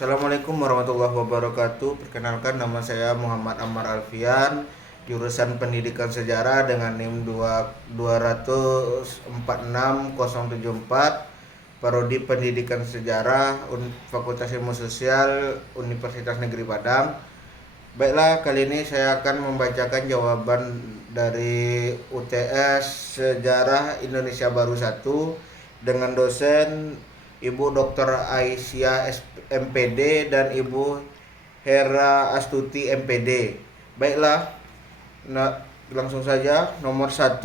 Assalamualaikum warahmatullahi wabarakatuh. Perkenalkan, nama saya Muhammad Ammar Alfian, jurusan Pendidikan Sejarah dengan NIM 2466074, Prodi Pendidikan Sejarah, Fakultas Ilmu Sosial, Universitas Negeri Padang. Baiklah, kali ini saya akan membacakan jawaban dari UTS Sejarah Indonesia Baru 1 dengan dosen Ibu Dr. Aisyah MPD dan Ibu Hera Astuti MPD. Baiklah, langsung saja. Nomor 1.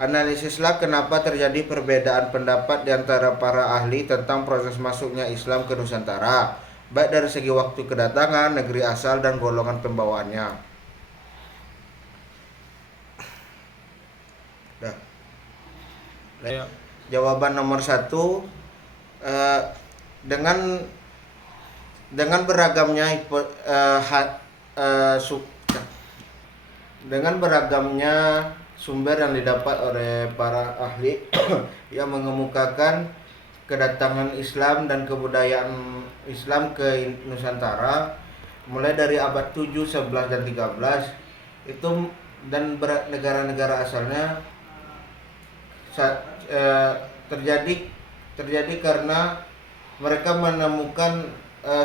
Analisislah kenapa terjadi perbedaan pendapat di antara para ahli tentang proses masuknya Islam ke Nusantara, baik dari segi waktu kedatangan, negeri asal, dan golongan pembawaannya. Ayo. Jawaban nomor 1, dengan beragamnya dengan beragamnya sumber yang didapat oleh para ahli yang mengemukakan kedatangan Islam dan kebudayaan Islam ke Nusantara mulai dari abad 7, 11, dan 13 itu, dan negara-negara asalnya terjadi karena mereka menemukan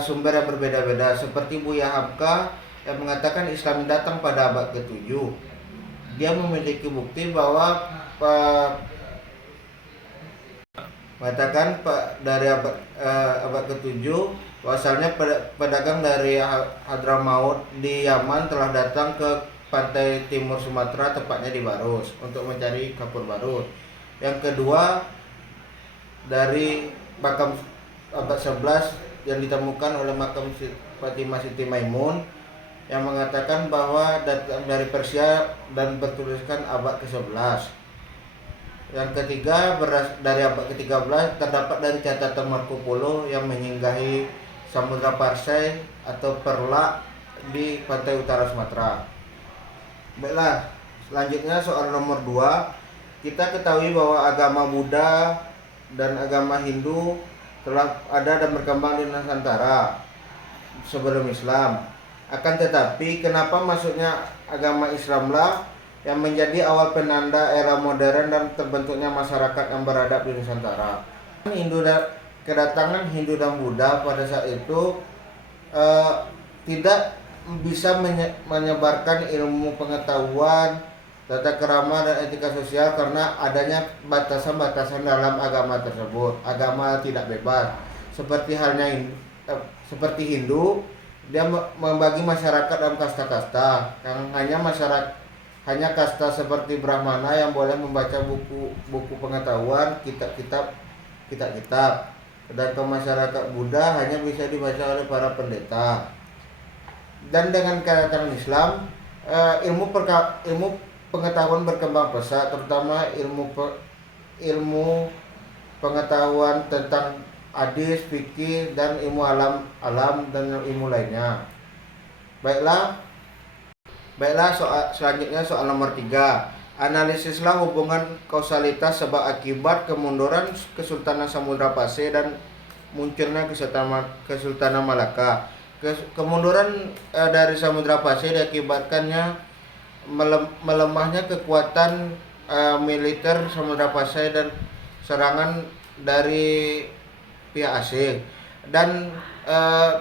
sumber yang berbeda-beda, seperti Buya Hamka yang mengatakan Islam datang pada abad ke-7. Dia memiliki bukti bahwa mengatakan dari abad ke-7 asalnya pedagang dari Hadramaut di Yaman telah datang ke pantai timur Sumatera, tepatnya di Barus, untuk mencari kapur barut. Yang kedua, dari makam abad 11 yang ditemukan oleh makam Fatimah Siti Maimun yang mengatakan bahwa datang dari Persia dan bertuliskan abad ke-11. Yang ketiga, dari abad ke-13 terdapat dari catatan Marco Polo yang menyinggahi Samudra Parsai atau Perla di pantai utara Sumatera. Baiklah, selanjutnya soal nomor 2. Kita ketahui bahwa agama Buddha dan agama Hindu telah ada dan berkembang di Nusantara sebelum Islam. Akan tetapi, kenapa masuknya agama Islamlah yang menjadi awal penanda era modern dan terbentuknya masyarakat yang beradab di Nusantara? Kedatangan Hindu dan Buddha pada saat itu tidak bisa menyebarkan ilmu pengetahuan, tata kerama, dan etika sosial karena adanya batasan-batasan dalam agama tersebut. Agama tidak bebas. Seperti seperti Hindu, dia membagi masyarakat dalam kasta-kasta. Yang hanya kasta seperti Brahmana yang boleh membaca buku pengetahuan, kitab-kitab. Dan masyarakat Buddha hanya bisa dibaca oleh para pendeta. Dan dengan kedatangan Islam, ilmu pengetahuan berkembang pesat, terutama ilmu pengetahuan tentang hadis, fikih, dan ilmu alam dan ilmu lainnya. Baiklah, selanjutnya soal nomor 3. Analisislah hubungan kausalitas sebab akibat kemunduran Kesultanan Samudra Pasai dan munculnya Kesultanan Malaka. Kemunduran dari Samudra Pasai diakibatkannya melemahnya kekuatan militer Samudra Pasai dan serangan dari pihak asing, dan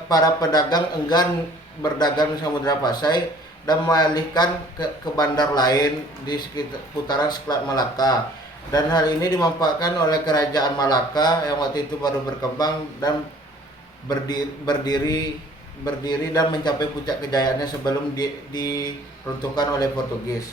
para pedagang enggan berdagang di Samudra Pasai dan mengalihkan ke bandar lain di putaran Selat Malaka. Dan hal ini dimanfaatkan oleh kerajaan Malaka yang waktu itu baru berkembang dan berdiri dan mencapai puncak kejayaannya sebelum diruntuhkan oleh Portugis.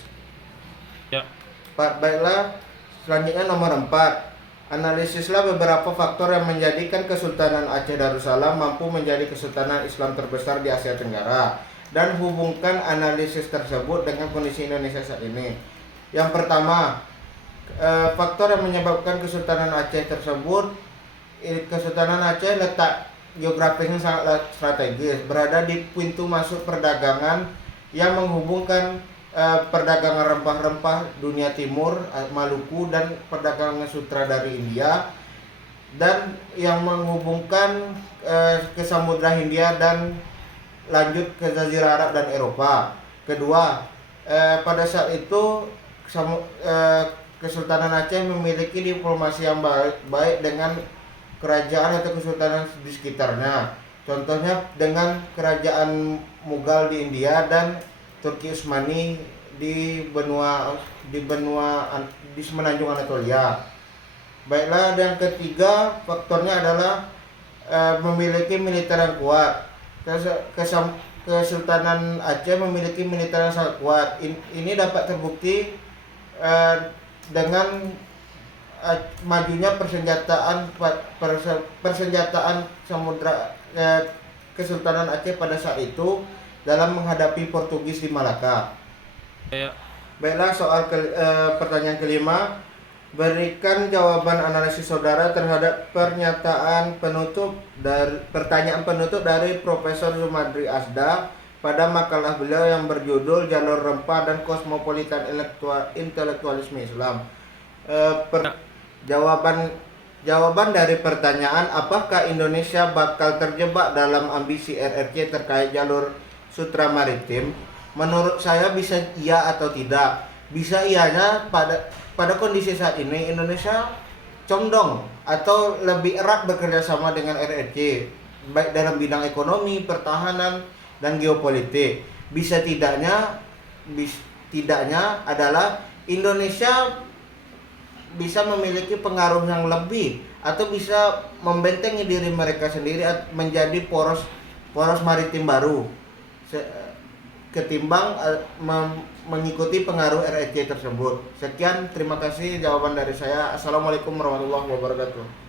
Ya. Baiklah, selanjutnya nomor 4. Analisislah beberapa faktor yang menjadikan Kesultanan Aceh Darussalam mampu menjadi kesultanan Islam terbesar di Asia Tenggara, dan hubungkan analisis tersebut dengan kondisi Indonesia saat ini. Yang pertama, faktor yang menyebabkan Kesultanan Aceh tersebut, Kesultanan Aceh letak geografisnya sangat strategis, berada di pintu masuk perdagangan yang menghubungkan perdagangan rempah-rempah dunia timur, Maluku, dan perdagangan sutra dari India. dan yang menghubungkan ke Samudra Hindia dan lanjut ke Jazirah Arab dan Eropa. Kedua, pada saat itu Kesultanan Aceh memiliki diplomasi yang baik dengan kerajaan atau kesultanan di sekitarnya. Contohnya dengan kerajaan Mughal di India dan Turki Utsmani di di semenanjung Anatolia. Baiklah, dan ketiga faktornya adalah memiliki militer yang kuat. Kesultanan Aceh memiliki militer yang sangat kuat. Ini dapat terbukti dengan majunya persenjataan samudra Kesultanan Aceh pada saat itu dalam menghadapi Portugis di Malaka. Ya. Baiklah, pertanyaan kelima, berikan jawaban analisis saudara terhadap pertanyaan penutup dari Profesor Zumadri Asda pada makalah beliau yang berjudul Jalur Rempah dan Kosmopolitan Intelektualisme Islam. Jawaban dari pertanyaan, apakah Indonesia bakal terjebak dalam ambisi RRC terkait jalur sutra maritim? Menurut saya bisa iya atau tidak. Bisa iyanya pada kondisi saat ini Indonesia condong atau lebih erat bekerja sama dengan RRC baik dalam bidang ekonomi, pertahanan, dan geopolitik. Tidaknya adalah Indonesia bisa memiliki pengaruh yang lebih atau bisa membentengi diri mereka sendiri menjadi poros maritim baru ketimbang mengikuti pengaruh RRC tersebut. Sekian, terima kasih jawaban dari saya. Assalamualaikum warahmatullahi wabarakatuh.